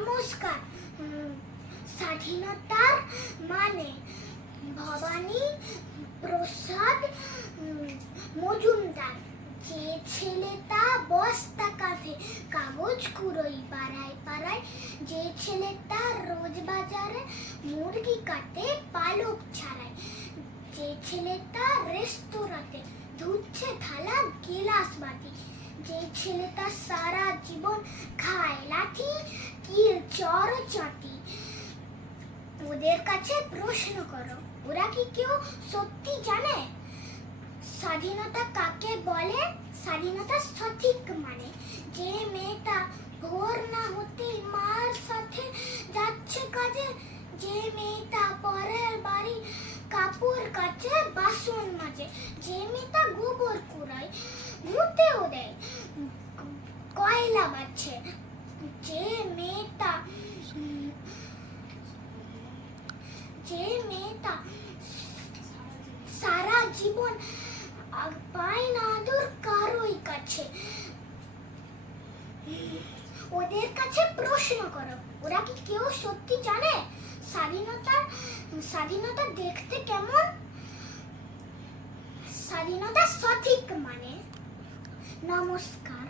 নমস্কার। স্বাধীনতার মানে ভবানী প্রসাদ মজুমদার। যে ছেলেটা বস্তা কাঁধে কাগজ কুড়োই পাড়ায় পাড়ায়, যে ছেলেটা রোজ বাজারে মুরগি কাটে পালক ছাড়ায়, যে ছেলেটা রেস্তোরাঁতে ধুচ্ছে থালা গিলাস বাটি, যে ছেলেটা সারা জীবন খায় লাঠি কিল চর চাটি। ওদের কাছে প্রশ্ন করো, ওরা কি কেউ সত্যি জানে স্বাধীনতা কাকে বলে? স্বাধীনতা সঠিক মানে যে মেয়েটা ভোর না হতে মার সাথে যাচ্ছে কাজে, যে মেয়েটা পরের বাড়ি কাপড় কাচে বাসন মাজে, যে মেয়েটা গোবর কুড়ায় মুতেও দেয় কয়লা বাচ্ছে, যে মেয়েটা সারা জীবন পায় না আদর কারোই কাছে। ওদের কাছে প্রশ্ন করো, ওরা কি কেউ সত্যি জানে স্বাধীনতা দেখতে কেমন? স্বাধীনতা সঠিক মানে। নমস্কার।